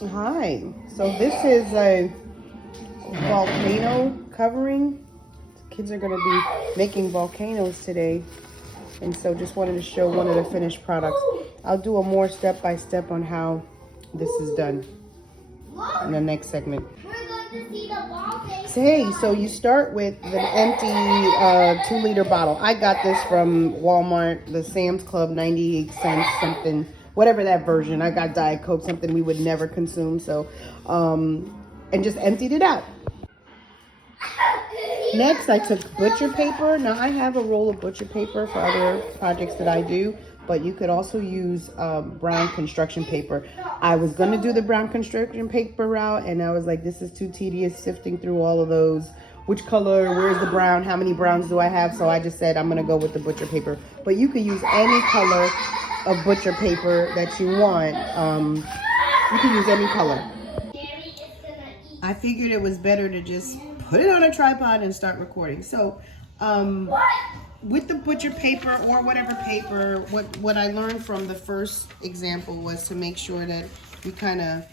Hi. So this is a volcano covering. Kids are going to be making volcanoes today. And so just wanted to show one of the finished products. I'll do a more step-by-step on how this is done in the next segment. So, hey, so you start with an empty 2-liter bottle. I got this from Walmart, the Sam's Club, 98 cents, something, whatever that version. I got Diet Coke, something we would never consume. So, and just emptied it out. Next, I took butcher paper. Now, I have a roll of butcher paper for other projects that I do, but you could also use brown construction paper. I was going to do the brown construction paper route, and I was like, this is too tedious sifting through all of those. Which color, where's the brown, how many browns do I have? So I just said I'm going to go with the butcher paper. But you could use any color of butcher paper that you want. You can use any color. I figured it was better to just put it on a tripod and start recording. So with the butcher paper or whatever paper, what I learned from the first example was to make sure that you kind of,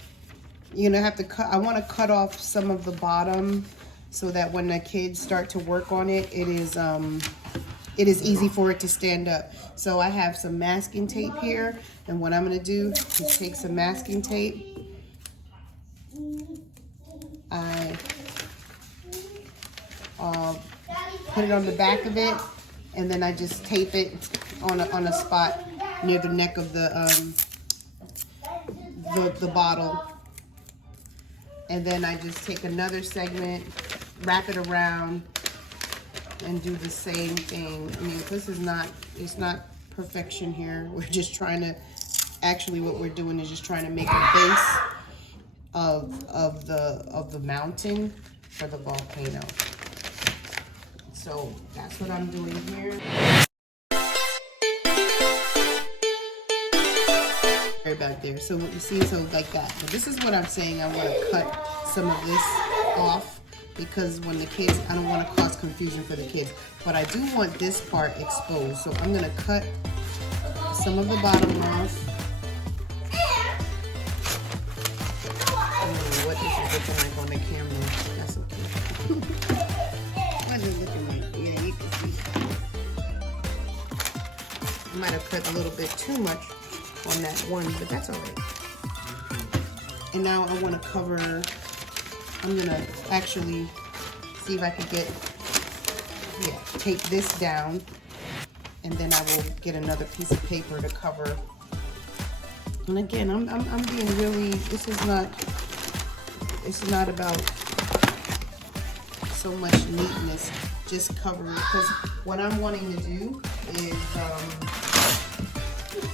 have to cut. I want to cut off some of the bottom so that when the kids start to work on it, it is easy for it to stand up. So I have some masking tape here, and what I'm going to do is take some masking tape. I put it on the back of it, and then I just tape it on a spot near the neck of the bottle. And then I just take another segment, wrap it around, and do the same thing. I mean, it's not perfection here. We're just trying to, actually what we're doing is just trying to make a base of the mountain for the volcano. So that's what I'm doing here. Right back there. So what you see, so like that. But this is what I'm saying. I want to cut some of this off because when the kids, I don't want to cause confusion for the kids. But I do want this part exposed. So I'm going to cut some of the bottom off. What this is looking like on the camera. That's okay. What is it looking like? Yeah, you can see. I might have cut a little bit too much on that one, but that's all right. And now I want to cover, I'm going to actually see if I can tape this down, and then I will get another piece of paper to cover. And again, I'm being really, this is not about so much neatness, just covering, because what I'm wanting to do is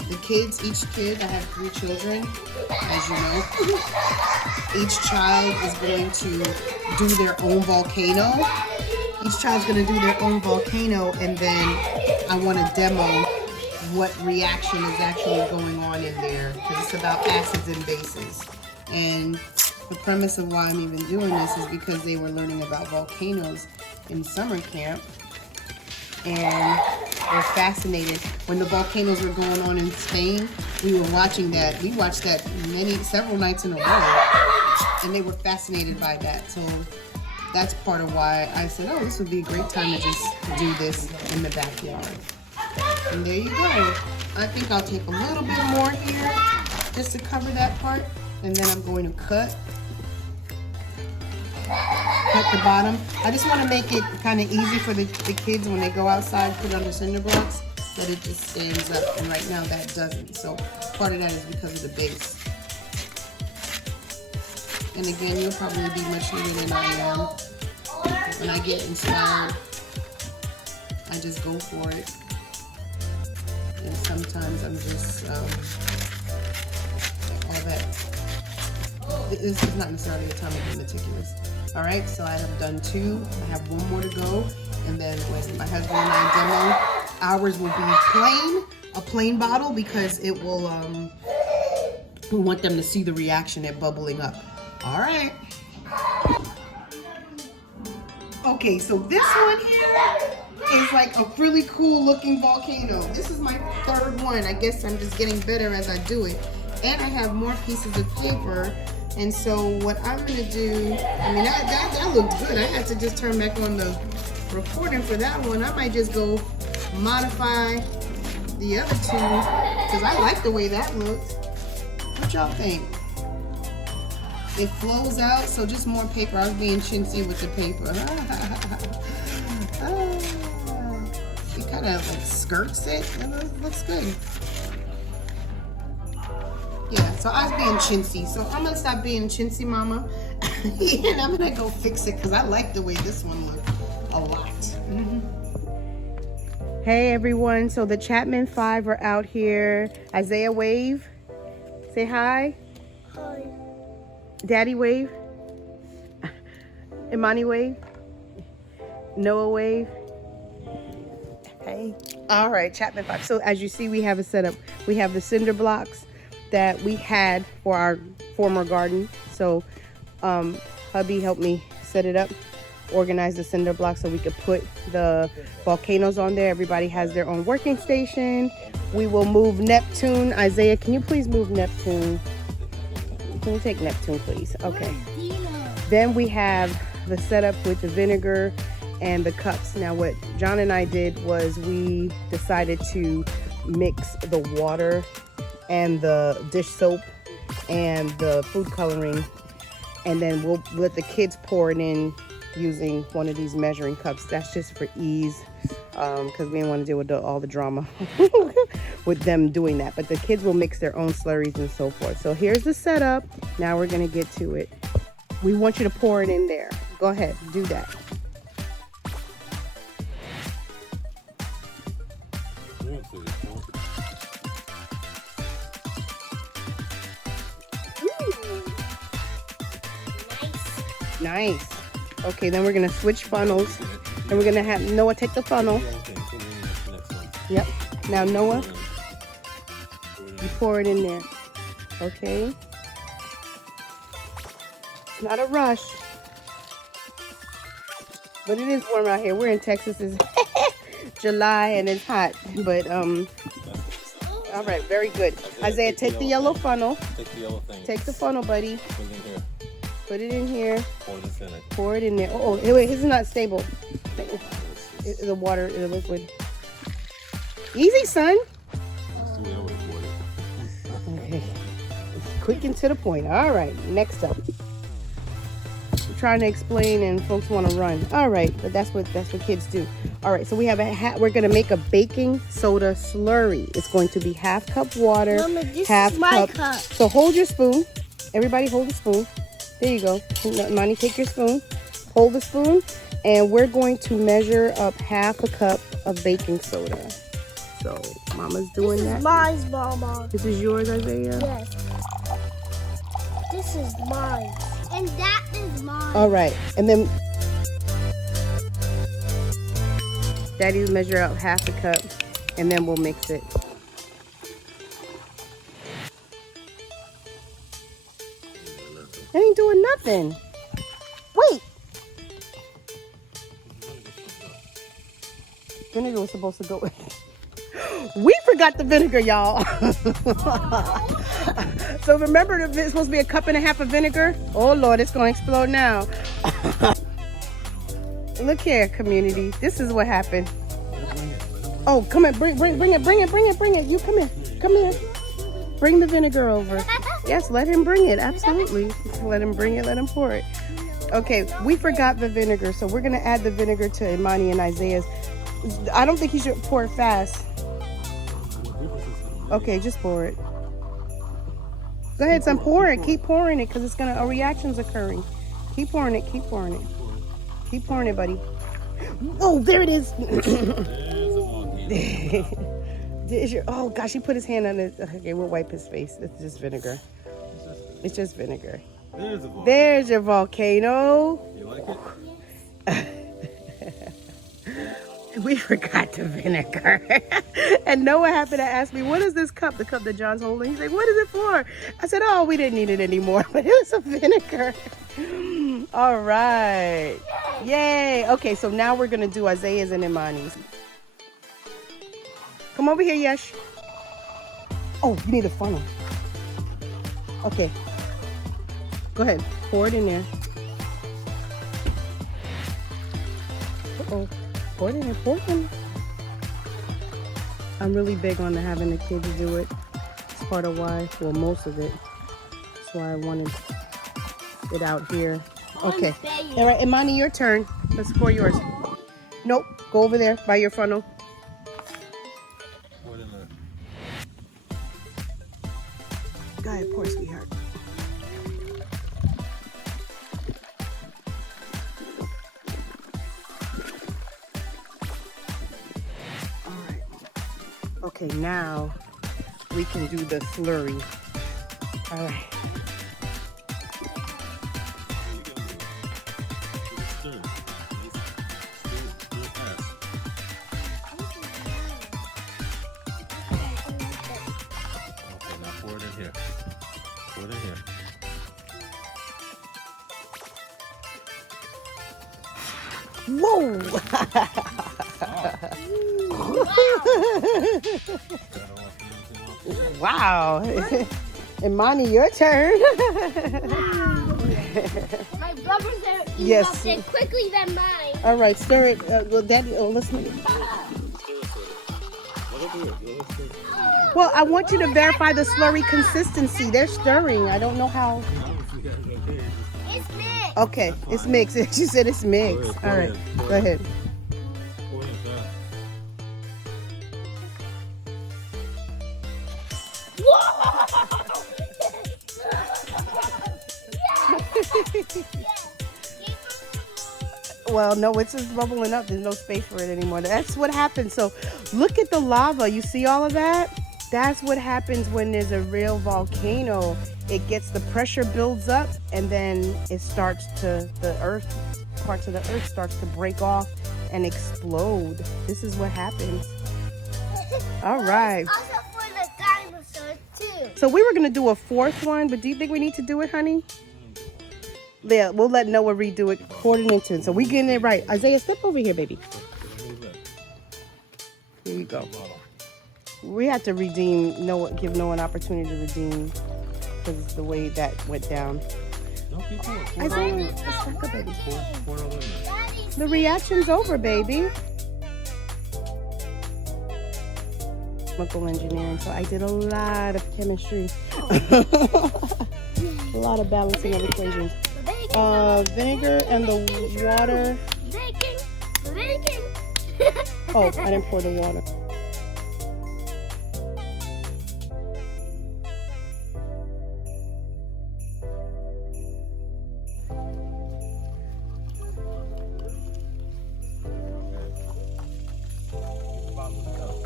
the kids, each kid, I have 3 children, as you know. Each child is going to do their own volcano. Each child's going to do their own volcano, and then I want to demo what reaction is actually going on in there, because it's about acids and bases. And the premise of why I'm even doing this is because they were learning about volcanoes in summer camp, and they're fascinated. When the volcanoes were going on in Spain, we were watching that. We watched that several nights in a row, and they were fascinated by that. So that's part of why I said, oh, this would be a great time to just do this in the backyard. And there you go. I think I'll take a little bit more here just to cover that part, and then I'm going to cut the bottom. I just want to make it kind of easy for the kids when they go outside, put it on the cinder blocks, that it just stands up. And right now that doesn't. So part of that is because of the base. And again, you'll probably be much neater than I am. When I get inspired, I just go for it. And sometimes I'm just all that. This is not necessarily the time to be meticulous. All right, so I have done 2. I have 1 more to go, and then when my husband and I demo, ours will be a plain bottle, because it will. We want them to see the reaction at bubbling up. All right. Okay, so this one here is like a really cool looking volcano. This is my 3rd one. I guess I'm just getting better as I do it. And I have more pieces of paper And so what I'm gonna do, I mean, that looked good. I had to just turn back on the recording for that one. I might just go modify the other two because I like the way that looked. What y'all think? It flows out, so just more paper. I was being chintzy with the paper. It kind of like skirts it. It looks good. Yeah, so I was being chintzy. So I'm gonna stop being chintzy, mama. And I'm gonna go fix it because I like the way this one looked a lot. Hey everyone, so the Chapman 5 are out here. Isaiah, wave. Say hi. Hi. Daddy, wave. Imani, wave. Noah, wave. Hey. All right, Chapman 5. So as you see, we have a setup. We have the cinder blocks that we had for our former garden. So hubby helped me set it up, organize the cinder blocks so we could put the volcanoes on there. Everybody has their own working station. We will move Neptune. Isaiah, can you please move Neptune? Can you take Neptune, please? Okay. Then we have the setup with the vinegar and the cups. Now what John and I did was we decided to mix the water and the dish soap and the food coloring, and then we'll let the kids pour it in using one of these measuring cups. That's just for ease, because we didn't want to deal with all the drama with them doing that. But the kids will mix their own slurries and so forth. So here's the setup. Now we're gonna get to it. We want you to pour it in there. Go ahead, do that. Nice. Okay, then we're gonna switch funnels, and we're gonna have Noah take the funnel. Yep. Now Noah, you pour it in there. Okay. It's not a rush, but it is warm out here. We're in Texas. It's July and it's hot, but all right, very good. Isaiah, take the yellow funnel. Take the yellow thing. Take the funnel, buddy. Put it in here. Put it in here. Pour this in it. Pour it in there. Oh, wait, this is not stable. The water, the liquid. Easy, son. That's the way I would have poured it. Okay. Quick and to the point. All right, next up. I'm trying to explain and folks want to run. All right, but that's what kids do. All right, so we have we're gonna make a baking soda slurry. It's going to be half cup water, Mama, this half is my cup. cup. So hold your spoon. Everybody hold the spoon. There you go. Monty, take your spoon. Hold the spoon, and we're going to measure up half a cup of baking soda. So Mama's doing This that. is mine, Mama. This is yours, Isaiah? Yes. This is mine. And that is mine. All right, and then Daddy will measure out half a cup, and then we'll mix it. That ain't doing nothing. Wait. Vinegar was supposed to go. We forgot the vinegar, y'all. So remember, it's supposed to be a cup and a half of vinegar. Oh Lord, it's gonna explode now. Look here, community. This is what happened. Oh, come on, bring it. You come here. Bring the vinegar over. Yes, let him bring it. Absolutely. Let him bring it. Let him pour it. Okay, we forgot the vinegar, so we're gonna add the vinegar to Imani and Isaiah's. I don't think he should pour it fast. Okay, just pour it. Go ahead, son. Pour it. Keep pouring it, because it's gonna a reaction's occurring. Keep pouring it. Keep pouring it. Keep pouring it, buddy. Oh, there it is. Oh gosh, he put his hand on it. Okay, we'll wipe his face. It's just vinegar. It's just vinegar. There's your volcano. You like it? We forgot the vinegar. And Noah happened to ask me, what is this cup? The cup that John's holding. He's like, what is it for? I said, oh, we didn't need it anymore. But it was a vinegar. All right. Yay. Okay, so now we're going to do Isaiah's and Imani's. Come over here, Yesh. Oh, you need a funnel. Okay. Go ahead. Pour it in there. Uh-oh. Pour it in there. Pour it in there. I'm really big on having the kids do it. It's part of why, well, most of it. That's why I wanted it out here. Okay. All right, Imani, your turn. Let's pour yours. Nope. Go over there by your funnel. Pour it in there. Go ahead, pour, sweetheart. All right. Okay, now we can do the slurry. All right. Pour it in here. Pour it in here. Whoa! Wow. Imani, your turn. My brothers are Yes. erupted quickly than mine. All right, stir it. Well, Daddy, let's make it. Well, I want you to verify the slurry consistency. They're stirring. I don't know how. It's mixed. Okay, it's mixed. She said it's mixed. All right, go ahead. Pour it in there. Well, no, it's just bubbling up. There's no space for it anymore. That's what happens. So look at the lava. You see all of that? That's what happens when there's a real volcano. It gets, the pressure builds up, and then it starts to, the earth, parts of the earth starts to break off and explode. This is what happens. All right. Also for the dinosaurs too. So we were going to do a fourth one, but do you think we need to do it, honey? Yeah, we'll let Noah redo it. Coordinating. So we getting it right. Isaiah, step over here, baby. Here you go. We have to redeem Noah, give Noah an opportunity to redeem because it's the way that went down. No, keep pouring. Isaiah, let's back up, baby. Pour it all in there. Daddy's The reaction's over, baby. Chemical engineering, so I did a lot of chemistry. A lot of balancing of equations. Vinegar and the water. Baking. Oh, I didn't pour the water.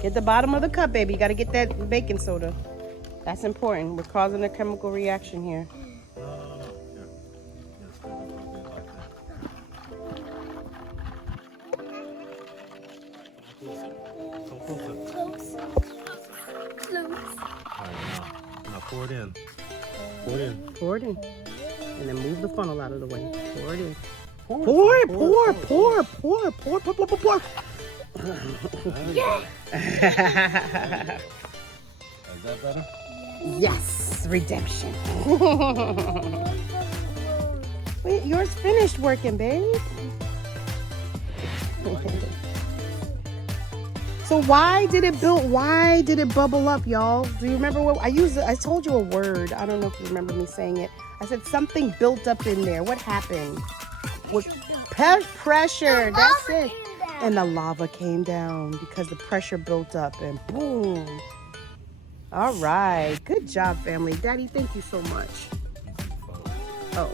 Get the bottom of the cup, baby. You got to get that baking soda. That's important. We're causing a chemical reaction here. Close. Now pour it in. Pour it in. Pour it in. And then move the funnel out of the way. Pour it in. Pour. Yeah. Is that better? Yes, redemption. Wait, yours finished working, babe. So why did it bubble up, y'all? Do you remember what I used? I told you a word. I don't know if you remember me saying it. I said something built up in there. What happened? What pressure? That's it. And the lava came down because the pressure built up and boom. All right. Good job, family. Daddy, thank you so much. Oh.